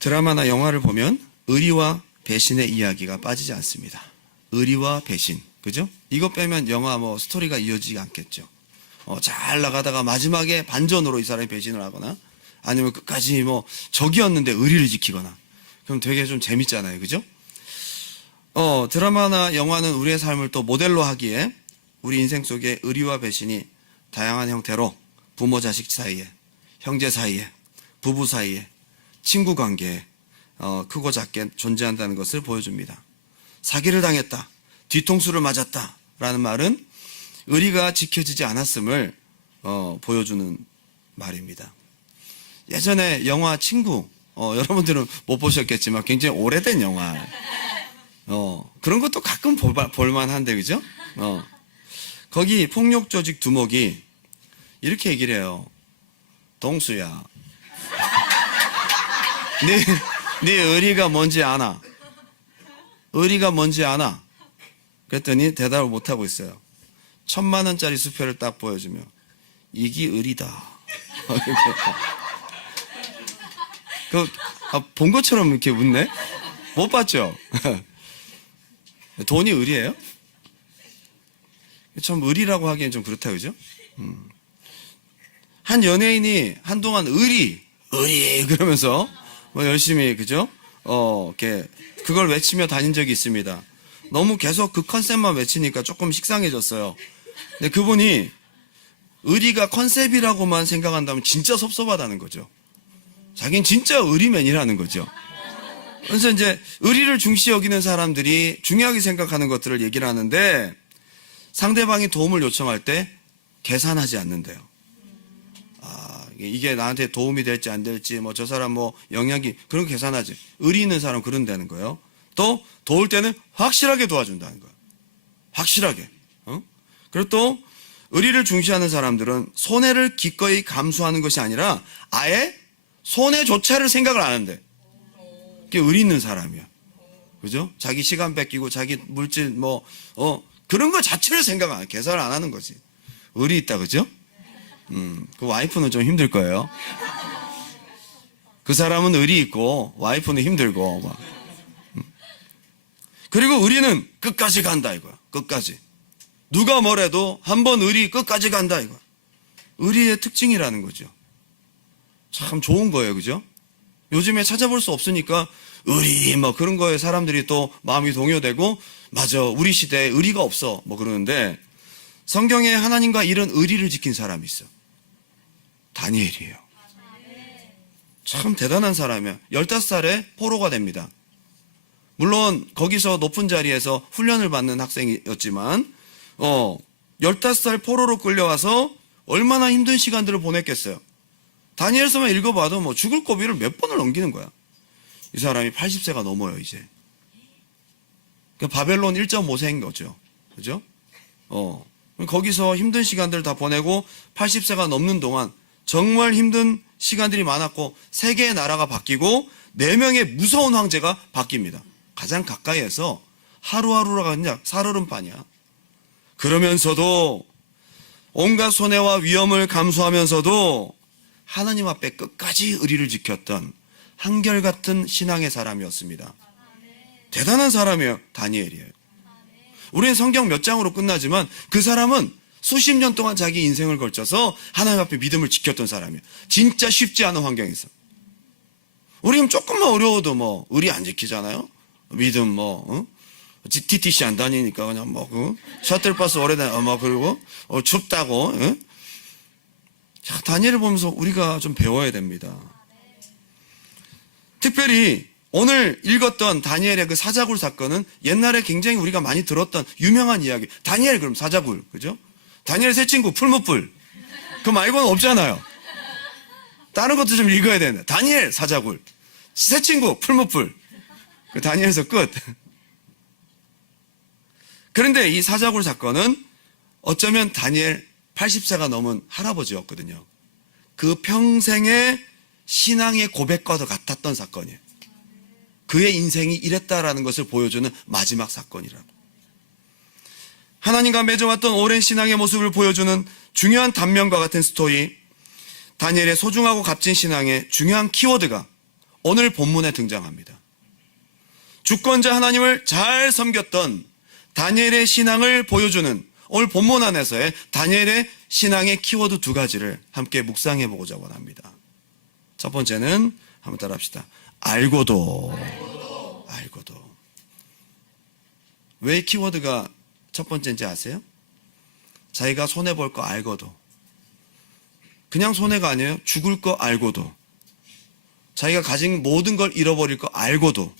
드라마나 영화를 보면 의리와 배신의 이야기가 빠지지 않습니다. 의리와 배신, 그죠? 이거 빼면 영화 스토리가 이어지지 않겠죠. 잘 나가다가 마지막에 반전으로 이 사람이 배신을 하거나 아니면 끝까지 적이었는데 의리를 지키거나 그럼 되게 좀 재밌잖아요, 그죠? 드라마나 영화는 우리의 삶을 또 모델로 하기에 우리 인생 속에 의리와 배신이 다양한 형태로 부모 자식 사이에, 형제 사이에, 부부 사이에, 친구 관계에 크고 작게 존재한다는 것을 보여줍니다. 사기를 당했다, 뒤통수를 맞았다 라는 말은 의리가 지켜지지 않았음을 보여주는 말입니다. 예전에 영화 친구, 여러분들은 못 보셨겠지만 굉장히 오래된 영화, 그런 것도 가끔 볼만한데, 그죠? 거기 폭력조직 두목이 이렇게 얘기를 해요. 동수야, 네 의리가 뭔지 아나? 의리가 뭔지 아나? 그랬더니 대답을 못하고 있어요. 1,000만 원짜리 수표를 딱 보여주며 이게 의리다. 본 것처럼 이렇게 웃네? 못 봤죠? 돈이 의리예요? 참 의리라고 하기엔 좀 그렇다, 그죠? 한 연예인이 한동안 의리 그러면서 열심히, 그죠? 이렇게 그걸 외치며 다닌 적이 있습니다. 너무 계속 그 컨셉만 외치니까 조금 식상해졌어요. 근데 그분이 의리가 컨셉이라고만 생각한다면 진짜 섭섭하다는 거죠. 자기는 진짜 의리맨이라는 거죠. 그래서 이제 의리를 중시 여기는 사람들이 중요하게 생각하는 것들을 얘기를 하는데 상대방이 도움을 요청할 때 계산하지 않는데요. 이게 나한테 도움이 될지 안 될지, 저 사람 영향이, 그런 거 계산하지. 의리 있는 사람 그런다는 거예요. 또 도울 때는 확실하게 도와준다는 거예요. 확실하게. 그리고 또 의리를 중시하는 사람들은 손해를 기꺼이 감수하는 것이 아니라 아예 손해조차를 생각을 안 한대. 그게 의리 있는 사람이야. 그죠? 자기 시간 뺏기고 자기 물질 그런 거 자체를 생각 안 해. 계산을 안 하는 거지. 의리 있다, 그죠? 그 와이프는 좀 힘들 거예요. 그 사람은 의리 있고 와이프는 힘들고 그리고 의리는 끝까지 간다 이거야. 끝까지. 누가 뭐래도 한번 의리 끝까지 간다 이거야. 의리의 특징이라는 거죠. 참 좋은 거예요, 그죠? 요즘에 찾아볼 수 없으니까 의리 그런 거에 사람들이 또 마음이 동요되고 맞아, 우리 시대에 의리가 없어 그러는데 성경에 하나님과 이런 의리를 지킨 사람이 있어. 다니엘이에요. 참 대단한 사람이야. 15살에 포로가 됩니다. 물론 거기서 높은 자리에서 훈련을 받는 학생이었지만 15살 포로로 끌려와서 얼마나 힘든 시간들을 보냈겠어요. 다니엘서만 읽어봐도 죽을 고비를 몇 번을 넘기는 거야. 이 사람이 80세가 넘어요 이제. 그러니까 바벨론 1.5세인 거죠. 그죠? 거기서 힘든 시간들을 다 보내고 80세가 넘는 동안 정말 힘든 시간들이 많았고 3개의 나라가 바뀌고 4명의 무서운 황제가 바뀝니다. 가장 가까이에서 하루하루가 그냥 살얼음판이야. 그러면서도 온갖 손해와 위험을 감수하면서도 하나님 앞에 끝까지 의리를 지켰던 한결같은 신앙의 사람이었습니다. 대단한 사람이에요. 다니엘이에요. 우리는 성경 몇 장으로 끝나지만 그 사람은 수십 년 동안 자기 인생을 걸쳐서 하나님 앞에 믿음을 지켰던 사람이에요. 진짜 쉽지 않은 환경에서. 우리는 조금만 어려워도 의리 안 지키잖아요. 믿음 TTC 안 다니니까 그냥 셔틀버스 오래 다녀 그리고 춥다고. 자, 다니엘을 보면서 우리가 좀 배워야 됩니다. 특별히 오늘 읽었던 다니엘의 그 사자굴 사건은 옛날에 굉장히 우리가 많이 들었던 유명한 이야기. 다니엘 그럼 사자굴, 그죠? 다니엘 새 친구 풀무불. 그 말고는 없잖아요. 다른 것도 좀 읽어야 되는데. 다니엘 사자굴, 새 친구 풀무불. 그 다니엘서 끝. 그런데 이 사자굴 사건은 어쩌면 다니엘 80세가 넘은 할아버지였거든요. 그 평생의 신앙의 고백과도 같았던 사건이에요. 그의 인생이 이랬다라는 것을 보여주는 마지막 사건이라고. 하나님과 맺어왔던 오랜 신앙의 모습을 보여주는 중요한 단면과 같은 스토리, 다니엘의 소중하고 값진 신앙의 중요한 키워드가 오늘 본문에 등장합니다. 주권자 하나님을 잘 섬겼던 다니엘의 신앙을 보여주는 오늘 본문 안에서의 다니엘의 신앙의 키워드 두 가지를 함께 묵상해 보고자 원합니다. 첫 번째는 한번 따라합시다. 알고도. 왜 이 키워드가 첫 번째인지 아세요? 자기가 손해볼 거 알고도, 그냥 손해가 아니에요. 죽을 거 알고도, 자기가 가진 모든 걸 잃어버릴 거 알고도,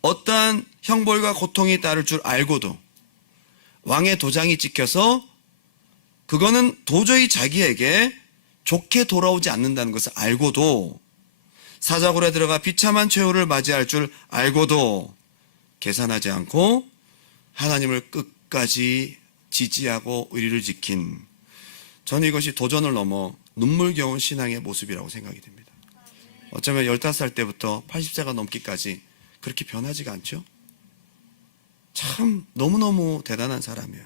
어떠한 형벌과 고통이 따를 줄 알고도, 왕의 도장이 찍혀서 그거는 도저히 자기에게 좋게 돌아오지 않는다는 것을 알고도, 사자굴에 들어가 비참한 최후를 맞이할 줄 알고도 계산하지 않고 하나님을 끝까지 지지하고 의리를 지킨, 저는 이것이 도전을 넘어 눈물겨운 신앙의 모습이라고 생각이 됩니다. 어쩌면 15살 때부터 80세가 넘기까지 그렇게 변하지가 않죠? 참 너무너무 대단한 사람이에요.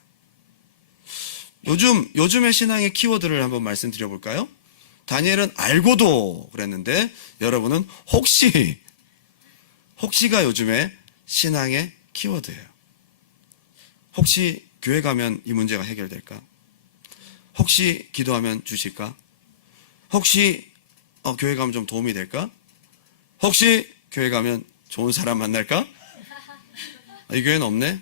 요즘의 신앙의 키워드를 한번 말씀드려 볼까요? 다니엘은 알고도 그랬는데 여러분은 혹시가 요즘에 신앙의 키워드예요. 혹시 교회 가면 이 문제가 해결될까? 혹시 기도하면 주실까? 혹시 교회 가면 좀 도움이 될까? 혹시 교회 가면 좋은 사람 만날까? 이 교회는 없네?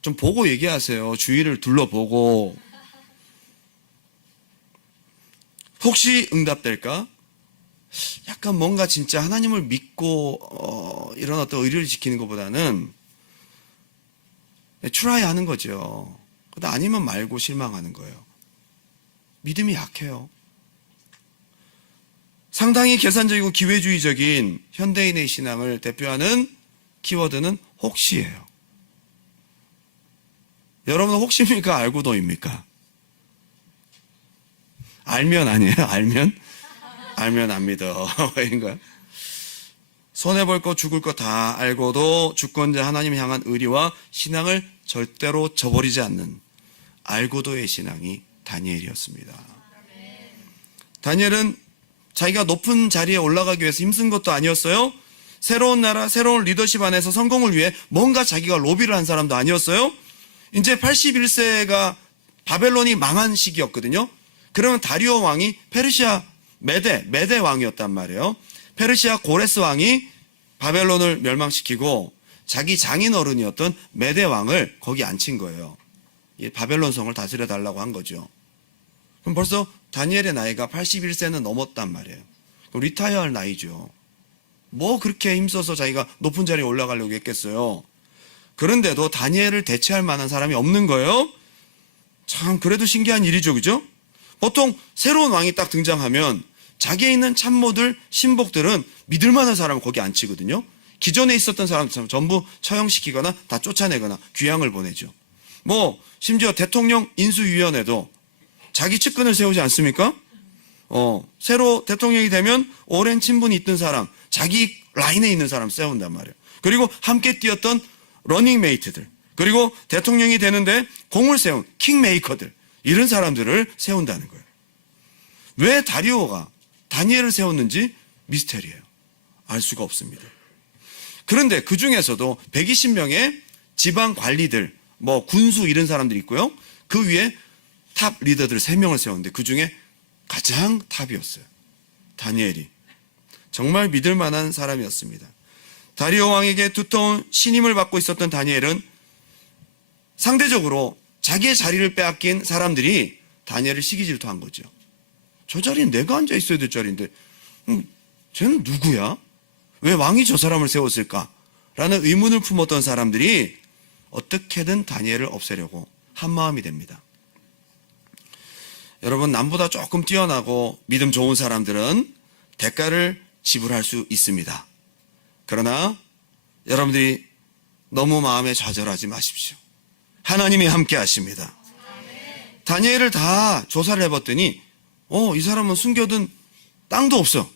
좀 보고 얘기하세요. 주위를 둘러보고. 혹시 응답될까? 약간 뭔가 진짜 하나님을 믿고 이런 어떤 의리를 지키는 것보다는 트라이 하는 거죠. 아니면 말고 실망하는 거예요. 믿음이 약해요. 상당히 계산적이고 기회주의적인 현대인의 신앙을 대표하는 키워드는 혹시예요. 여러분은 혹시입니까? 알고도입니까? 알면 아니에요? 알면 안 믿어. 인가요? 손해볼 거 죽을 거 다 알고도 주권자 하나님 향한 의리와 신앙을 절대로 저버리지 않는 알고도의 신앙이 다니엘이었습니다. 다니엘은 자기가 높은 자리에 올라가기 위해서 힘쓴 것도 아니었어요. 새로운 나라, 새로운 리더십 안에서 성공을 위해 뭔가 자기가 로비를 한 사람도 아니었어요. 이제 81세가 바벨론이 망한 시기였거든요. 그러면 다리오 왕이 페르시아 메대 왕이었단 말이에요. 페르시아 고레스 왕이 바벨론을 멸망시키고 자기 장인 어른이었던 메대 왕을 거기 앉힌 거예요. 이 바벨론 성을 다스려 달라고 한 거죠. 그럼 벌써 다니엘의 나이가 81세는 넘었단 말이에요. 그럼 리타이어할 나이죠. 뭐 그렇게 힘써서 자기가 높은 자리에 올라가려고 했겠어요. 그런데도 다니엘을 대체할 만한 사람이 없는 거예요. 참 그래도 신기한 일이죠, 그죠? 보통 새로운 왕이 딱 등장하면 자기에 있는 참모들, 신복들은 믿을 만한 사람을 거기 앉히거든요. 기존에 있었던 사람들 전부 처형시키거나 다 쫓아내거나 귀양을 보내죠. 심지어 대통령 인수위원회도 자기 측근을 세우지 않습니까? 새로 대통령이 되면 오랜 친분이 있던 사람, 자기 라인에 있는 사람 세운단 말이에요. 그리고 함께 뛰었던 러닝메이트들, 그리고 대통령이 되는데 공을 세운 킹메이커들, 이런 사람들을 세운다는 거예요. 왜 다리오가 다니엘을 세웠는지 미스테리예요. 알 수가 없습니다. 그런데 그 중에서도 120명의 지방 관리들, 군수 이런 사람들이 있고요. 그 위에 탑 리더들 3명을 세웠는데 그 중에 가장 탑이었어요. 다니엘이. 정말 믿을 만한 사람이었습니다. 다리오 왕에게 두터운 신임을 받고 있었던 다니엘은 상대적으로 자기의 자리를 빼앗긴 사람들이 다니엘을 시기 질투한 거죠. 저 자리에 내가 앉아 있어야 될 자리인데 쟤는 누구야? 왜 왕이 저 사람을 세웠을까? 라는 의문을 품었던 사람들이 어떻게든 다니엘을 없애려고 한마음이 됩니다. 여러분, 남보다 조금 뛰어나고 믿음 좋은 사람들은 대가를 지불할 수 있습니다. 그러나 여러분들이 너무 마음에 좌절하지 마십시오. 하나님이 함께 하십니다. 다니엘을 다 조사를 해봤더니 이 사람은 숨겨둔 땅도 없어.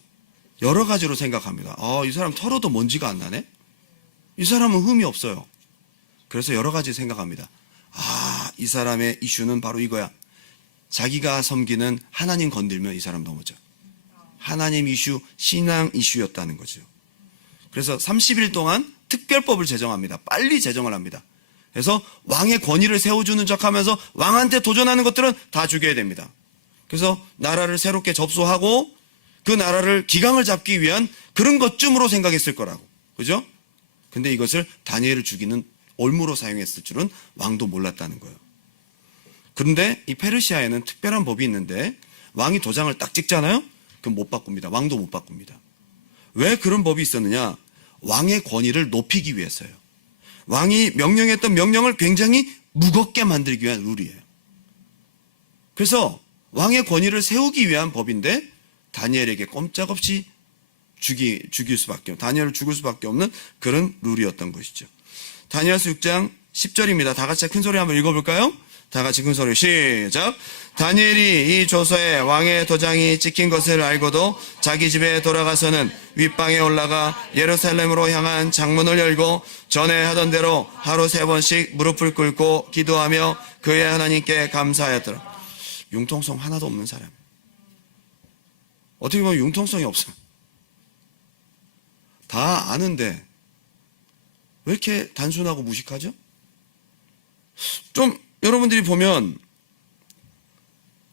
여러 가지로 생각합니다. 이 사람 털어도 먼지가 안 나네? 이 사람은 흠이 없어요. 그래서 여러 가지 생각합니다. 이 사람의 이슈는 바로 이거야. 자기가 섬기는 하나님 건들면 이 사람 넘어져. 하나님 이슈, 신앙 이슈였다는 거죠. 그래서 30일 동안 특별법을 제정합니다. 빨리 제정을 합니다. 그래서 왕의 권위를 세워주는 척하면서 왕한테 도전하는 것들은 다 죽여야 됩니다. 그래서 나라를 새롭게 접수하고 그 나라를 기강을 잡기 위한 그런 것쯤으로 생각했을 거라고. 그죠? 근데 이것을 다니엘을 죽이는 올무로 사용했을 줄은 왕도 몰랐다는 거예요. 그런데 이 페르시아에는 특별한 법이 있는데 왕이 도장을 딱 찍잖아요? 그럼 못 바꿉니다. 왕도 못 바꿉니다. 왜 그런 법이 있었느냐? 왕의 권위를 높이기 위해서요. 왕이 명령했던 명령을 굉장히 무겁게 만들기 위한 룰이에요. 그래서 왕의 권위를 세우기 위한 법인데 다니엘에게 꼼짝없이 죽일 수밖에 없는, 다니엘을 죽일 수밖에 없는 그런 룰이었던 것이죠. 다니엘서 6장 10절입니다. 다 같이 큰 소리 한번 읽어볼까요? 다 같이 큰 소리 시작. 다니엘이 이 조서에 왕의 도장이 찍힌 것을 알고도 자기 집에 돌아가서는 윗방에 올라가 예루살렘으로 향한 창문을 열고 전에 하던 대로 하루 3번씩 무릎을 꿇고 기도하며 그의 하나님께 감사하였더라. 융통성 하나도 없는 사람. 어떻게 보면 융통성이 없어요. 다 아는데 왜 이렇게 단순하고 무식하죠? 좀 여러분들이 보면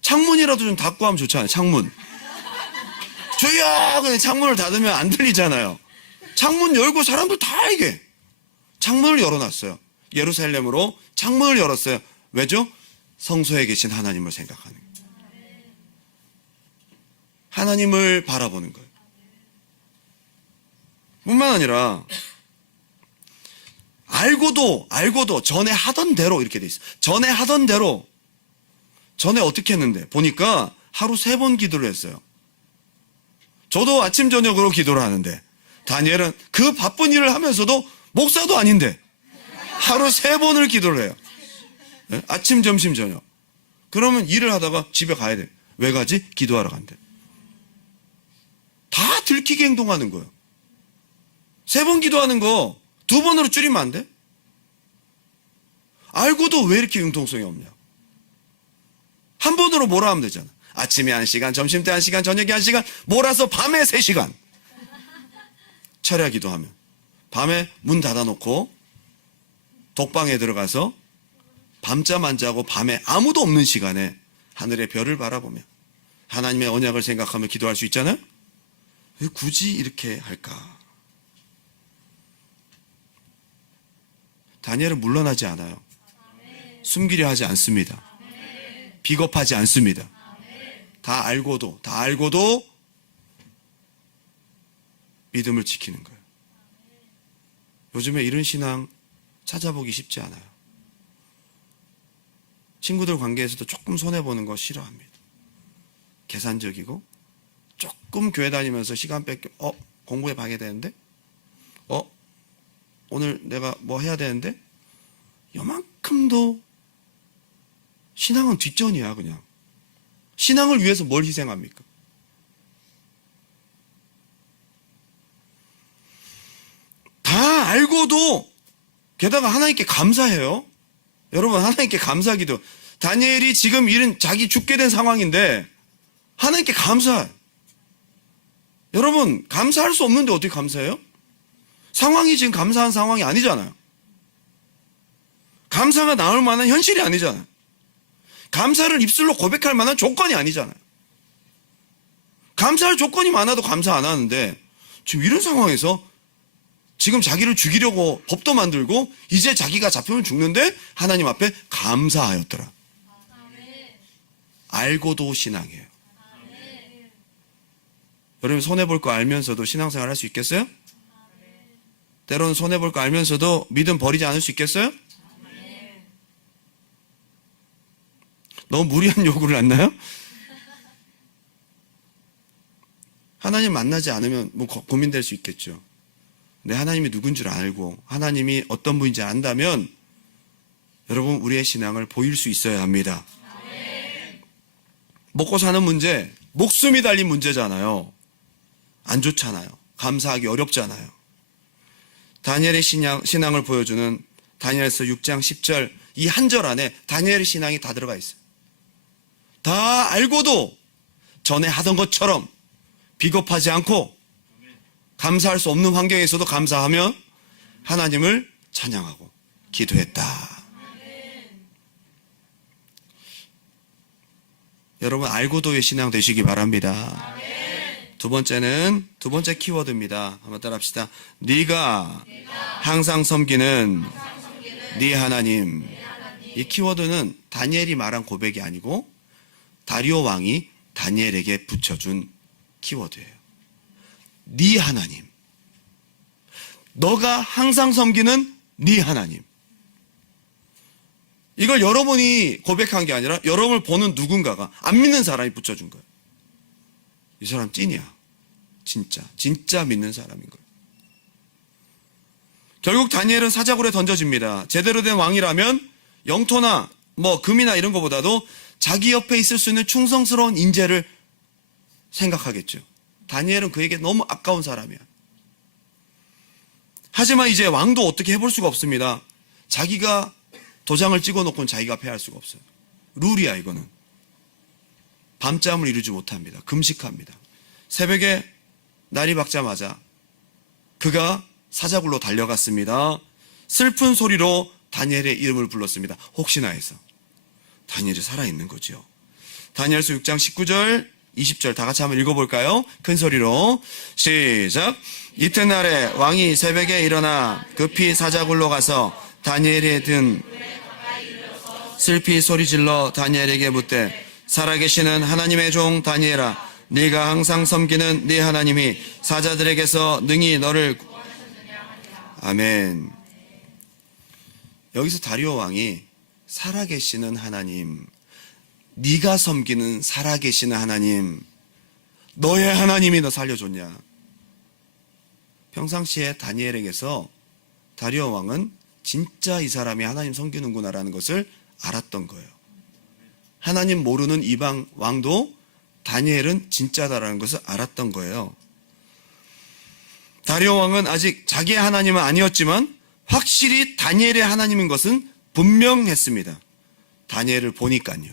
창문이라도 좀 닫고 하면 좋잖아요. 창문. 주여! 그냥 창문을 닫으면 안 들리잖아요. 창문 열고 사람들 다 이게 창문을 열어놨어요. 예루살렘으로 창문을 열었어요. 왜죠? 성소에 계신 하나님을 생각하는 거예요. 하나님을 바라보는 거예요. 뿐만 아니라 알고도 전에 하던 대로 이렇게 돼 있어요. 전에 하던 대로. 전에 어떻게 했는데 보니까 하루 3번 기도를 했어요. 저도 아침 저녁으로 기도를 하는데 다니엘은 그 바쁜 일을 하면서도 목사도 아닌데 하루 3번을 기도를 해요. 네? 아침 점심 저녁. 그러면 일을 하다가 집에 가야 돼. 왜 가지? 기도하러 간대. 다 들키게 행동하는 거예요. 3번 기도하는 거 2번으로 줄이면 안 돼? 알고도 왜 이렇게 융통성이 없냐? 한 번으로 뭐라 하면 되잖아. 아침에 1시간, 점심때 1시간, 저녁에 1시간, 몰아서 밤에 3시간. 철야 기도하면. 밤에 문 닫아놓고 독방에 들어가서 밤잠 안 자고 밤에 아무도 없는 시간에 하늘의 별을 바라보며 하나님의 언약을 생각하며 기도할 수 있잖아요? 왜 굳이 이렇게 할까? 다니엘은 물러나지 않아요. 숨기려 하지 않습니다. 비겁하지 않습니다. 다 알고도 믿음을 지키는 거예요. 요즘에 이런 신앙 찾아보기 쉽지 않아요. 친구들 관계에서도 조금 손해보는 거 싫어합니다. 계산적이고 조금 교회 다니면서 시간 뺏겨 공부해 봐야 되는데 오늘 내가 뭐 해야 되는데 요만큼도 신앙은 뒷전이야. 그냥 신앙을 위해서 뭘 희생합니까? 다 알고도 게다가 하나님께 감사해요. 여러분 하나님께 감사기도. 다니엘이 지금 이런 자기 죽게 된 상황인데 하나님께 감사해. 여러분 감사할 수 없는데 어떻게 감사해요? 상황이 지금 감사한 상황이 아니잖아요. 감사가 나올 만한 현실이 아니잖아요. 감사를 입술로 고백할 만한 조건이 아니잖아요. 감사할 조건이 많아도 감사 안 하는데 지금 이런 상황에서 지금 자기를 죽이려고 법도 만들고 이제 자기가 잡히면 죽는데 하나님 앞에 감사하였더라. 알고도 신앙이에요. 여러분 손해볼 거 알면서도 신앙생활 할 수 있겠어요? 때로는 손해볼 거 알면서도 믿음 버리지 않을 수 있겠어요? 너무 무리한 요구를 안 나요? 하나님 만나지 않으면 뭐 고민될 수 있겠죠. 근데 하나님이 누군 줄 알고 하나님이 어떤 분인지 안다면 여러분 우리의 신앙을 보일 수 있어야 합니다. 먹고 사는 문제, 목숨이 달린 문제잖아요. 안 좋잖아요. 감사하기 어렵잖아요. 다니엘의 신앙을 보여주는 다니엘서 6장 10절 이 한 절 안에 다니엘의 신앙이 다 들어가 있어요. 다 알고도 전에 하던 것처럼 비겁하지 않고 감사할 수 없는 환경에서도 감사하며 하나님을 찬양하고 기도했다. 여러분 알고도의 신앙 되시기 바랍니다. 두 번째는 두 번째 키워드입니다. 한번 따라합시다. 네가 항상 섬기는 네 하나님. 이 키워드는 다니엘이 말한 고백이 아니고 다리오 왕이 다니엘에게 붙여준 키워드예요. 네 하나님. 너가 항상 섬기는 네 하나님. 이걸 여러분이 고백한 게 아니라 여러분을 보는 누군가가 안 믿는 사람이 붙여준 거예요. 이 사람 찐이야. 진짜 믿는 사람인 거예요. 결국 다니엘은 사자굴에 던져집니다. 제대로 된 왕이라면 영토나 금이나 이런 것보다도 자기 옆에 있을 수 있는 충성스러운 인재를 생각하겠죠. 다니엘은 그에게 너무 아까운 사람이야. 하지만 이제 왕도 어떻게 해볼 수가 없습니다. 자기가 도장을 찍어놓고는 자기가 패할 수가 없어요. 룰이야 이거는. 밤잠을 이루지 못합니다. 금식합니다. 새벽에 날이 밝자마자 그가 사자굴로 달려갔습니다. 슬픈 소리로 다니엘의 이름을 불렀습니다. 혹시나 해서. 다니엘이 살아있는 거죠. 다니엘서 6장 19절 20절 다 같이 한번 읽어볼까요? 큰 소리로 시작. 이튿날에 왕이 새벽에 일어나 급히 사자굴로 가서 다니엘의 든 슬피 소리질러 다니엘에게 묻되 살아계시는 하나님의 종 다니엘아, 네가 항상 섬기는 네 하나님이 사자들에게서 능히 너를 아멘. 여기서 다리오 왕이 살아계시는 하나님, 네가 섬기는 살아계시는 하나님, 너의 하나님이 너 살려줬냐? 평상시에 다니엘에게서 다리오 왕은 진짜 이 사람이 하나님 섬기는구나라는 것을 알았던 거예요. 하나님 모르는 이방 왕도 다니엘은 진짜다라는 것을 알았던 거예요. 다리오 왕은 아직 자기의 하나님은 아니었지만 확실히 다니엘의 하나님인 것은 분명했습니다. 다니엘을 보니까요.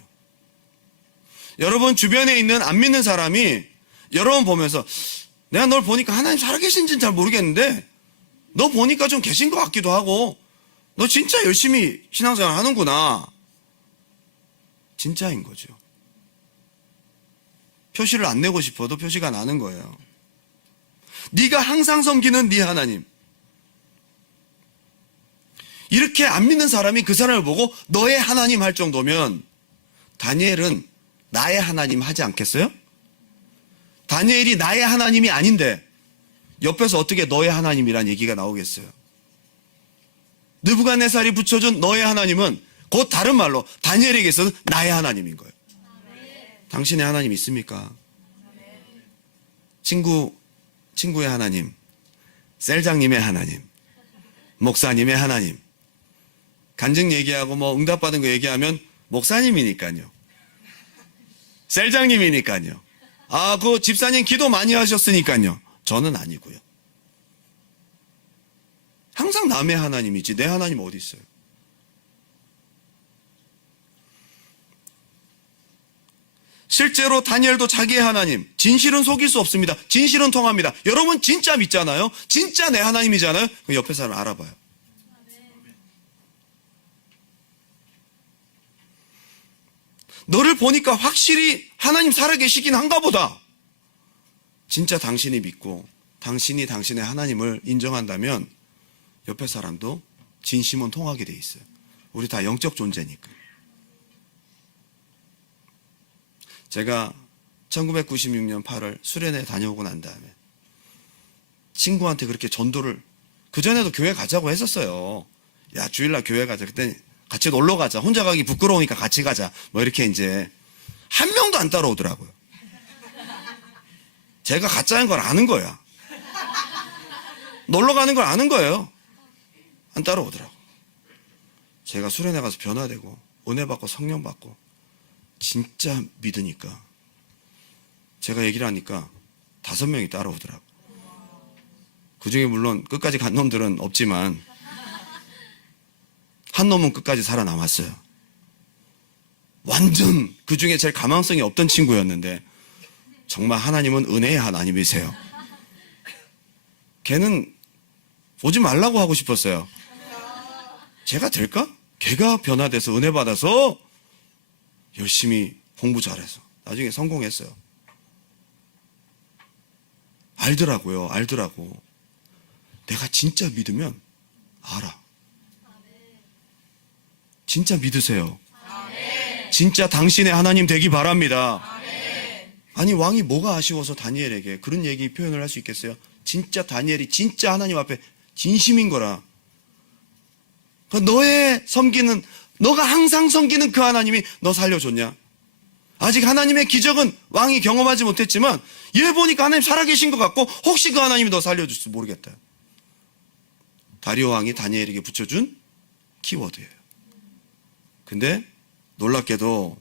여러분 주변에 있는 안 믿는 사람이 여러분 보면서 내가 널 보니까 하나님 살아계신지는 잘 모르겠는데 너 보니까 좀 계신 것 같기도 하고 너 진짜 열심히 신앙생활 하는구나. 진짜인 거죠. 표시를 안 내고 싶어도 표시가 나는 거예요. 네가 항상 섬기는 네 하나님. 이렇게 안 믿는 사람이 그 사람을 보고 너의 하나님 할 정도면 다니엘은 나의 하나님 하지 않겠어요? 다니엘이 나의 하나님이 아닌데 옆에서 어떻게 너의 하나님이란 얘기가 나오겠어요? 느부갓네살이 붙여준 너의 하나님은 곧 다른 말로 다니엘에게서는 나의 하나님인 거예요. 당신의 하나님 있습니까? 친구의 하나님, 셀장님의 하나님, 목사님의 하나님. 간증 얘기하고 응답받은 거 얘기하면 목사님이니까요. 셀장님이니까요. 그 집사님 기도 많이 하셨으니까요. 저는 아니고요. 항상 남의 하나님이지 내 하나님 어디 있어요? 실제로 다니엘도 자기의 하나님, 진실은 속일 수 없습니다. 진실은 통합니다. 여러분 진짜 믿잖아요? 진짜 내 하나님이잖아요? 그럼 옆에 사람 알아봐요. 너를 보니까 확실히 하나님 살아계시긴 한가 보다. 진짜 당신이 믿고 당신이 당신의 하나님을 인정한다면 옆에 사람도 진심은 통하게 돼 있어요. 우리 다 영적 존재니까. 제가 1996년 8월 수련회 다녀오고 난 다음에 친구한테 그렇게 전도를, 그전에도 교회 가자고 했었어요. 야, 주일날 교회 가자. 그때 같이 놀러 가자. 혼자 가기 부끄러우니까 같이 가자. 이렇게 이제 한 명도 안 따라오더라고요. 제가 가짜인 걸 아는 거야. 놀러 가는 걸 아는 거예요. 안 따라오더라고. 제가 수련회 가서 변화되고 은혜 받고 성령 받고 진짜 믿으니까 제가 얘기를 하니까 5명이 따라오더라고. 그중에 물론 끝까지 간 놈들은 없지만 한 놈은 끝까지 살아남았어요. 완전 그중에 제일 가망성이 없던 친구였는데 정말 하나님은 은혜의 하나님이세요. 걔는 오지 말라고 하고 싶었어요. 제가 될까? 걔가 변화돼서 은혜 받아서 열심히 공부 잘해서 나중에 성공했어요. 알더라고. 내가 진짜 믿으면 알아. 진짜 믿으세요. 진짜 당신의 하나님 되기 바랍니다. 아니, 왕이 뭐가 아쉬워서 다니엘에게 그런 얘기 표현을 할 수 있겠어요? 진짜 다니엘이 진짜 하나님 앞에 진심인 거라. 너의 섬기는, 너가 항상 섬기는 그 하나님이 너 살려줬냐? 아직 하나님의 기적은 왕이 경험하지 못했지만 얘 보니까 하나님 살아계신 것 같고 혹시 그 하나님이 너 살려줄지 모르겠다. 다리오 왕이 다니엘에게 붙여준 키워드예요. 근데 놀랍게도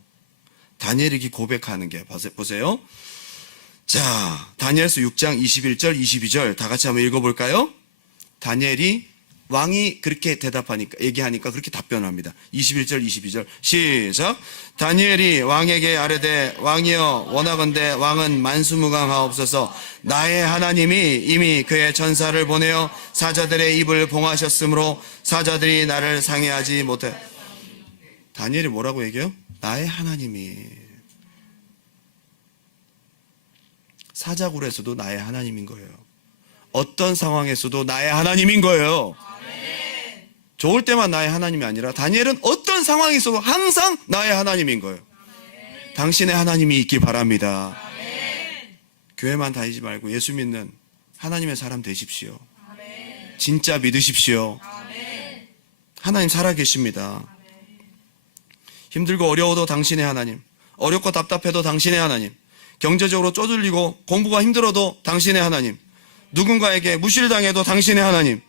다니엘에게 고백하는 게 보세요. 자, 다니엘서 6장 21절 22절 다 같이 한번 읽어볼까요? 다니엘이 왕이 그렇게 대답하니까, 얘기하니까 그렇게 답변합니다. 21절 22절 시작. 다니엘이 왕에게 아뢰되 왕이여 원하건대 왕은 만수무강하옵소서. 나의 하나님이 이미 그의 전사를 보내어 사자들의 입을 봉하셨으므로 사자들이 나를 상해하지 못해. 다니엘이 뭐라고 얘기해요? 나의 하나님이. 사자굴에서도 나의 하나님인 거예요. 어떤 상황에서도 나의 하나님인 거예요. 좋을 때만 나의 하나님이 아니라 다니엘은 어떤 상황에서도 항상 나의 하나님인 거예요. 당신의 하나님이 있기 바랍니다. 교회만 다니지 말고 예수 믿는 하나님의 사람 되십시오. 진짜 믿으십시오. 하나님 살아계십니다. 힘들고 어려워도 당신의 하나님, 어렵고 답답해도 당신의 하나님, 경제적으로 쪼들리고 공부가 힘들어도 당신의 하나님, 누군가에게 무실당해도 당신의 하나님,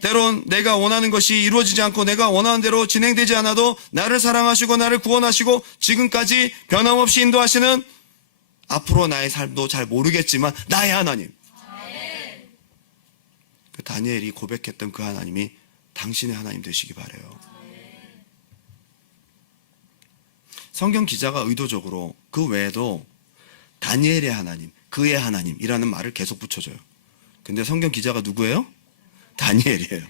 때론 내가 원하는 것이 이루어지지 않고 내가 원하는 대로 진행되지 않아도 나를 사랑하시고 나를 구원하시고 지금까지 변함없이 인도하시는, 앞으로 나의 삶도 잘 모르겠지만 나의 하나님. 그 다니엘이 고백했던 그 하나님이 당신의 하나님 되시기 바라요. 성경 기자가 의도적으로 그 외에도 다니엘의 하나님, 그의 하나님이라는 말을 계속 붙여줘요. 근데 성경 기자가 누구예요? 다니엘이에요.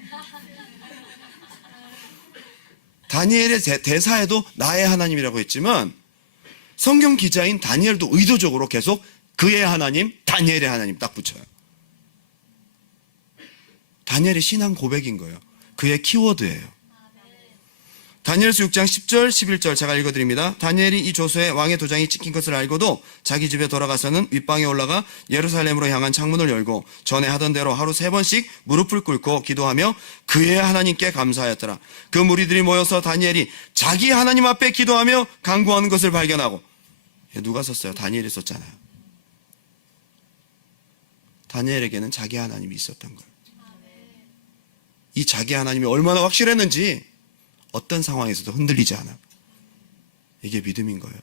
다니엘의 대사에도 나의 하나님이라고 했지만 성경 기자인 다니엘도 의도적으로 계속 그의 하나님, 다니엘의 하나님 딱 붙여요. 다니엘의 신앙 고백인 거예요. 그의 키워드예요. 다니엘서 6장 10절 11절 제가 읽어드립니다. 다니엘이 이 조서에 왕의 도장이 찍힌 것을 알고도 자기 집에 돌아가서는 윗방에 올라가 예루살렘으로 향한 창문을 열고 전에 하던 대로 하루 3번씩 무릎을 꿇고 기도하며 그의 하나님께 감사하였더라. 그 무리들이 모여서 다니엘이 자기 하나님 앞에 기도하며 간구하는 것을 발견하고. 누가 썼어요? 다니엘이 썼잖아요. 다니엘에게는 자기 하나님이 있었던 거예요. 이 자기 하나님이 얼마나 확실했는지 어떤 상황에서도 흔들리지 않아. 이게 믿음인 거예요.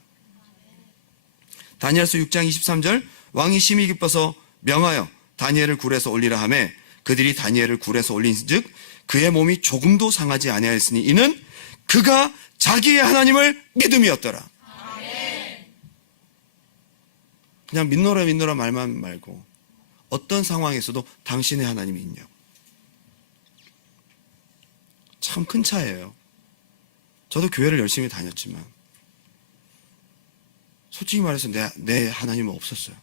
다니엘서 6장 23절 왕이 심히 기뻐서 명하여 다니엘을 굴에서 올리라 하매 그들이 다니엘을 굴에서 올린즉 그의 몸이 조금도 상하지 아니하였으니 이는 그가 자기의 하나님을 믿음이었더라. 그냥 믿노라 말만 말고 어떤 상황에서도 당신의 하나님이 있냐고. 참 큰 차이예요. 저도 교회를 열심히 다녔지만 솔직히 말해서 내 하나님은 없었어요.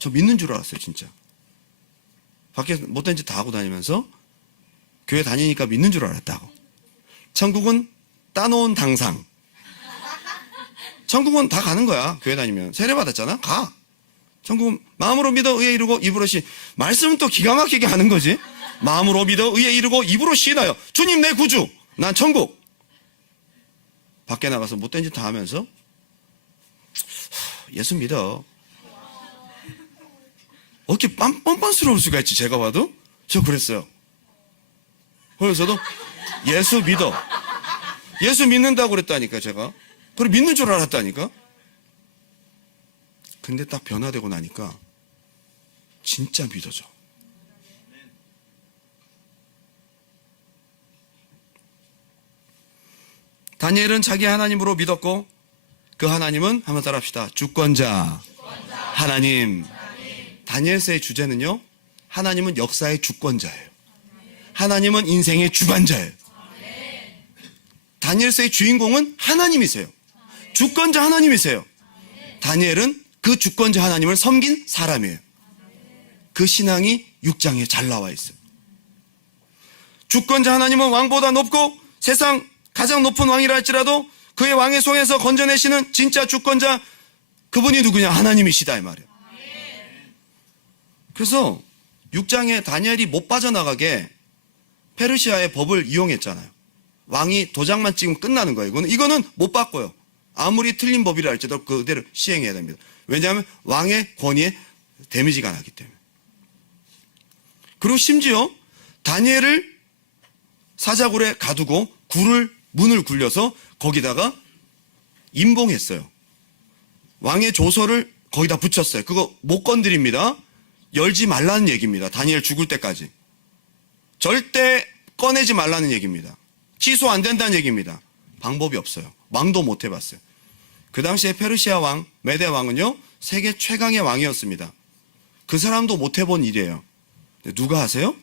저 믿는 줄 알았어요. 진짜 밖에서 못된 짓 다 하고 다니면서 교회 다니니까 믿는 줄 알았다고. 천국은 따놓은 당상. 천국은 다 가는 거야. 교회 다니면 세례받았잖아. 가. 천국은 마음으로 믿어 의에 이르고 입으로 시. 말씀은 또 기가 막히게 하는 거지. 마음으로 믿어 의에 이르고 입으로 시인하여 주님 내 구주 난 천국. 밖에 나가서 못된 짓 다 하면서 예수 믿어. 어떻게 뻔뻔스러울 수가 있지. 제가 봐도 저 그랬어요. 그래서 저도 예수 믿어. 예수 믿는다고 그랬다니까. 제가 그래 믿는 줄 알았다니까. 근데 딱 변화되고 나니까 진짜 믿어져. 다니엘은 자기 하나님으로 믿었고 그 하나님은 한번 따라합시다. 주권자 하나님. 다니엘서의 주제는요, 하나님은 역사의 주권자예요. 하나님은 인생의 주관자예요. 다니엘서의 주인공은 하나님이세요. 주권자 하나님이세요. 다니엘은 그 주권자 하나님을 섬긴 사람이에요. 그 신앙이 6장에 잘 나와 있어요. 주권자 하나님은 왕보다 높고 세상 가장 높은 왕이라 할지라도 그의 왕의 손에서 건져내시는 진짜 주권자, 그분이 누구냐? 하나님이시다 이 말이에요. 그래서 6장에 다니엘이 못 빠져나가게 페르시아의 법을 이용했잖아요. 왕이 도장만 찍으면 끝나는 거예요. 이거는 못 바꿔요. 아무리 틀린 법이라 할지라도 그대로 시행해야 됩니다. 왜냐하면 왕의 권위에 데미지가 나기 때문에. 그리고 심지어 다니엘을 사자굴에 가두고 문을 굴려서 거기다가 임봉했어요. 왕의 조서를 거기다 붙였어요. 그거 못 건드립니다. 열지 말라는 얘기입니다. 다니엘 죽을 때까지. 절대 꺼내지 말라는 얘기입니다. 취소 안 된다는 얘기입니다. 방법이 없어요. 왕도 못 해봤어요. 그 당시에 페르시아 왕, 메대 왕은요, 세계 최강의 왕이었습니다. 그 사람도 못 해본 일이에요. 누가 하세요?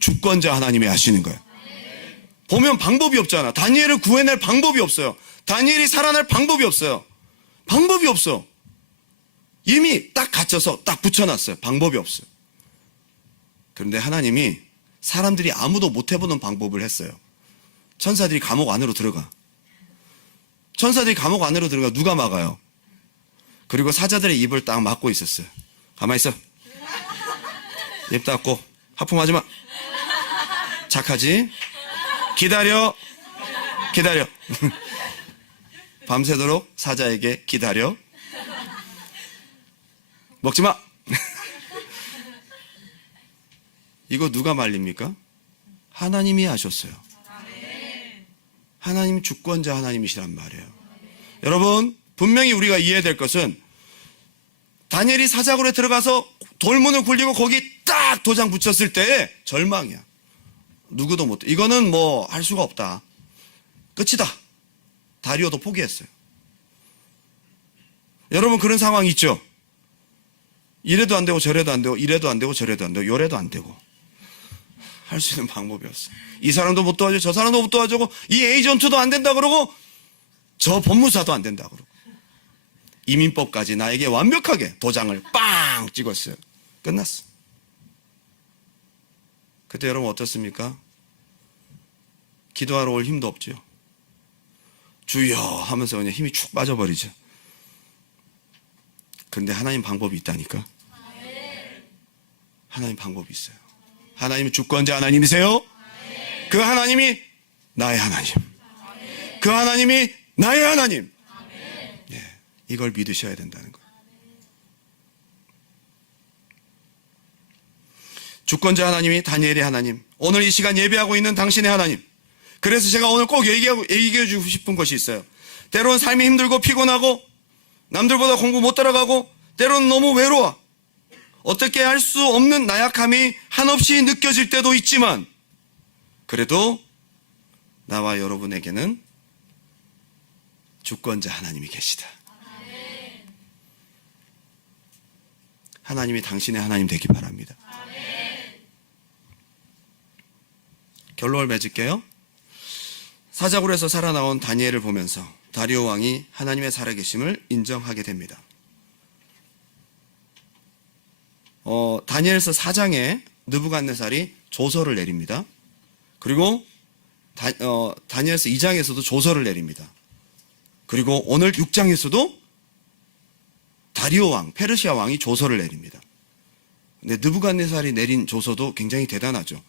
주권자 하나님이 하시는 거예요. 보면 방법이 없잖아. 다니엘을 구해낼 방법이 없어요. 다니엘이 살아날 방법이 없어요. 방법이 없어. 이미 딱 갇혀서 딱 붙여놨어요. 방법이 없어요. 그런데 하나님이 사람들이 아무도 못 해보는 방법을 했어요. 천사들이 감옥 안으로 들어가. 천사들이 감옥 안으로 들어가. 누가 막아요? 그리고 사자들의 입을 딱 막고 있었어요. 가만히 있어. 입 닫고 하품하지 마. 착하지? 기다려. 밤새도록 사자에게 기다려. 먹지 마. 이거 누가 말립니까? 하나님이 하셨어요. 하나님 주권자 하나님이시란 말이에요. 여러분, 분명히 우리가 이해해야 될 것은 다니엘이 사자굴에 들어가서 돌문을 굴리고 거기 딱 도장 붙였을 때의 절망이야. 누구도 못. 이거는 뭐 할 수가 없다. 끝이다. 다리오도 포기했어요. 여러분, 그런 상황 있죠? 이래도 안 되고 저래도 안 되고 이래도 안 되고 저래도 안 되고 요래도 안 되고 할 수 있는 방법이 없어. 이 사람도 못 도와줘, 저 사람도 못 도와주고, 이 에이전트도 안 된다 그러고, 저 법무사도 안 된다 그러고, 이민법까지 나에게 완벽하게 도장을 빵 찍었어요. 끝났어. 그때 여러분 어떻습니까? 기도하러 올 힘도 없죠. 주여 하면서 그냥 힘이 축 빠져버리죠. 그런데 하나님 방법이 있다니까. 하나님 방법이 있어요. 하나님은 주권자 하나님이세요. 그 하나님이 나의 하나님. 그 하나님이 나의 하나님. 예, 이걸 믿으셔야 된다는 거예요. 주권자 하나님이 다니엘의 하나님, 오늘 이 시간 예배하고 있는 당신의 하나님. 그래서 제가 오늘 꼭 얘기해 주고 싶은 것이 있어요. 때로는 삶이 힘들고 피곤하고 남들보다 공부 못 따라가고 때로는 너무 외로워. 어떻게 할 수 없는 나약함이 한없이 느껴질 때도 있지만 그래도 나와 여러분에게는 주권자 하나님이 계시다. 하나님이 당신의 하나님 되기 바랍니다. 결론을 맺을게요. 사자굴에서 살아나온 다니엘을 보면서 다리오 왕이 하나님의 살아계심을 인정하게 됩니다. 다니엘서 4장에 느부갓네살이 조서를 내립니다. 그리고 다니엘서 2장에서도 조서를 내립니다. 그리고 오늘 6장에서도 다리오 왕, 페르시아 왕이 조서를 내립니다. 근데 느부갓네살이 내린 조서도 굉장히 대단하죠.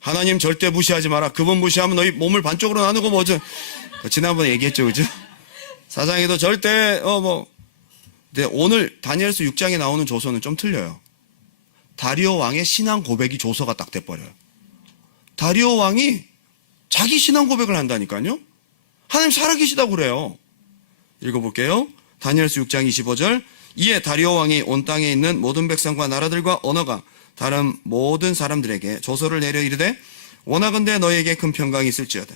하나님 절대 무시하지 마라. 그분 무시하면 너희 몸을 반쪽으로 나누고 뭐죠. 지난번에 얘기했죠, 그죠? 4장에도 절대 근데 오늘 다니엘서 6장에 나오는 조서는 좀 틀려요. 다리오 왕의 신앙 고백이 조서가 딱 돼버려요. 다리오 왕이 자기 신앙 고백을 한다니까요. 하나님 살아계시다고 그래요. 읽어볼게요. 다니엘서 6장 25절. 이에 다리오 왕이 온 땅에 있는 모든 백성과 나라들과 언어가 다른 모든 사람들에게 조서를 내려 이르되 원하건대 너에게 큰 평강이 있을지어다.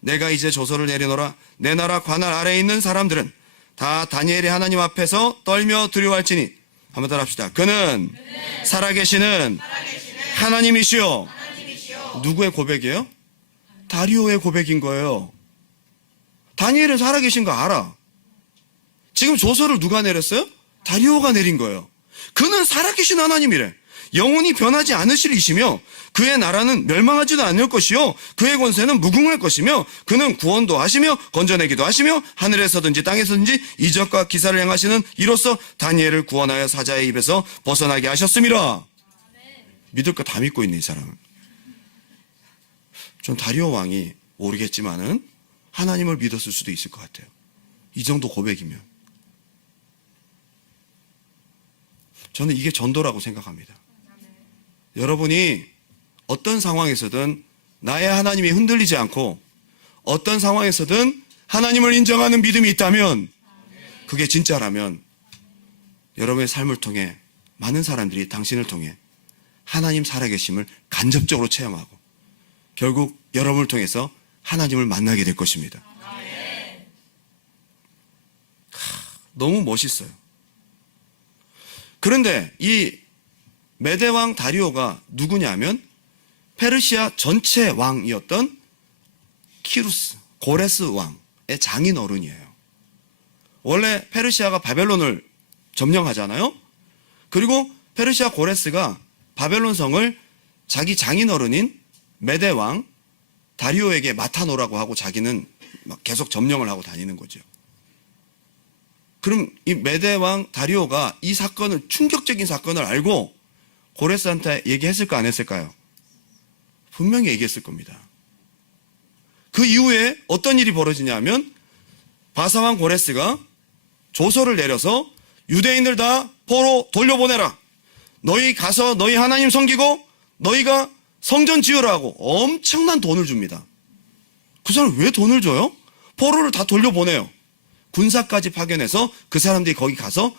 내가 이제 조서를 내려노라. 내 나라 관할 아래에 있는 사람들은 다 다니엘이 하나님 앞에서 떨며 두려워할지니. 한번 따라 합시다. 그는 살아계시는 하나님이시요. 누구의 고백이에요? 다리오의 고백인 거예요. 다니엘은 살아계신 거 알아. 지금 조서를 누가 내렸어요? 다리오가 내린 거예요. 그는 살아계신 하나님이래. 영원히 변하지 않으실 이시며 그의 나라는 멸망하지도 않을 것이요 그의 권세는 무궁할 것이며 그는 구원도 하시며 건져내기도 하시며 하늘에서든지 땅에서든지 이적과 기사를 행하시는 이로써 다니엘을 구원하여 사자의 입에서 벗어나게 하셨음이라. 믿을 거 다 믿고 있는 이 사람은. 전 다리오 왕이 모르겠지만은 하나님을 믿었을 수도 있을 것 같아요. 이 정도 고백이면. 저는 이게 전도라고 생각합니다. 여러분이 어떤 상황에서든 나의 하나님이 흔들리지 않고 어떤 상황에서든 하나님을 인정하는 믿음이 있다면, 그게 진짜라면 여러분의 삶을 통해 많은 사람들이 당신을 통해 하나님 살아계심을 간접적으로 체험하고 결국 여러분을 통해서 하나님을 만나게 될 것입니다. 너무 멋있어요. 그런데 이 메대왕 다리오가 누구냐면 페르시아 전체 왕이었던 키루스, 고레스 왕의 장인 어른이에요. 원래 페르시아가 바벨론을 점령하잖아요. 그리고 페르시아 고레스가 바벨론 성을 자기 장인 어른인 메대왕 다리오에게 맡아놓으라고 하고 자기는 막 계속 점령을 하고 다니는 거죠. 그럼 이 메대왕 다리오가 이 사건을, 충격적인 사건을 알고 고레스한테 얘기했을까 안 했을까요? 분명히 얘기했을 겁니다. 그 이후에 어떤 일이 벌어지냐면 바사왕 고레스가 조서를 내려서 유대인들 다 포로 돌려보내라. 너희 가서 너희 하나님 섬기고 너희가 성전 지으라고 엄청난 돈을 줍니다. 그 사람 왜 돈을 줘요? 포로를 다 돌려보내요. 군사까지 파견해서 그 사람들이 거기 가서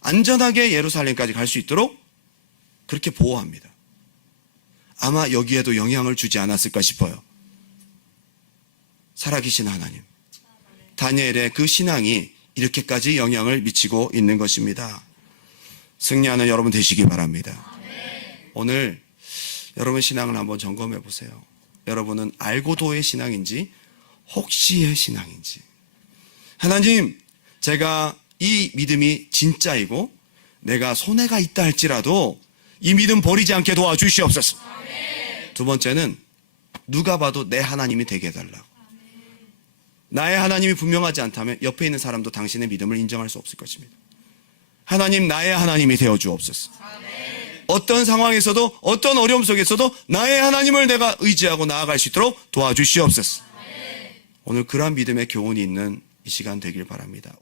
안전하게 예루살렘까지 갈 수 있도록 그렇게 보호합니다. 아마 여기에도 영향을 주지 않았을까 싶어요. 살아계신 하나님, 다니엘의 그 신앙이 이렇게까지 영향을 미치고 있는 것입니다. 승리하는 여러분 되시기 바랍니다. 오늘 여러분 신앙을 한번 점검해 보세요. 여러분은 알고도의 신앙인지 혹시의 신앙인지. 하나님, 제가 이 믿음이 진짜이고 내가 손해가 있다 할지라도 이 믿음 버리지 않게 도와주시옵소서. 두 번째는 누가 봐도 내 하나님이 되게 해달라고. 나의 하나님이 분명하지 않다면 옆에 있는 사람도 당신의 믿음을 인정할 수 없을 것입니다. 하나님, 나의 하나님이 되어 주옵소서. 어떤 상황에서도 어떤 어려움 속에서도 나의 하나님을 내가 의지하고 나아갈 수 있도록 도와주시옵소서. 오늘 그러한 믿음의 교훈이 있는 이 시간 되길 바랍니다.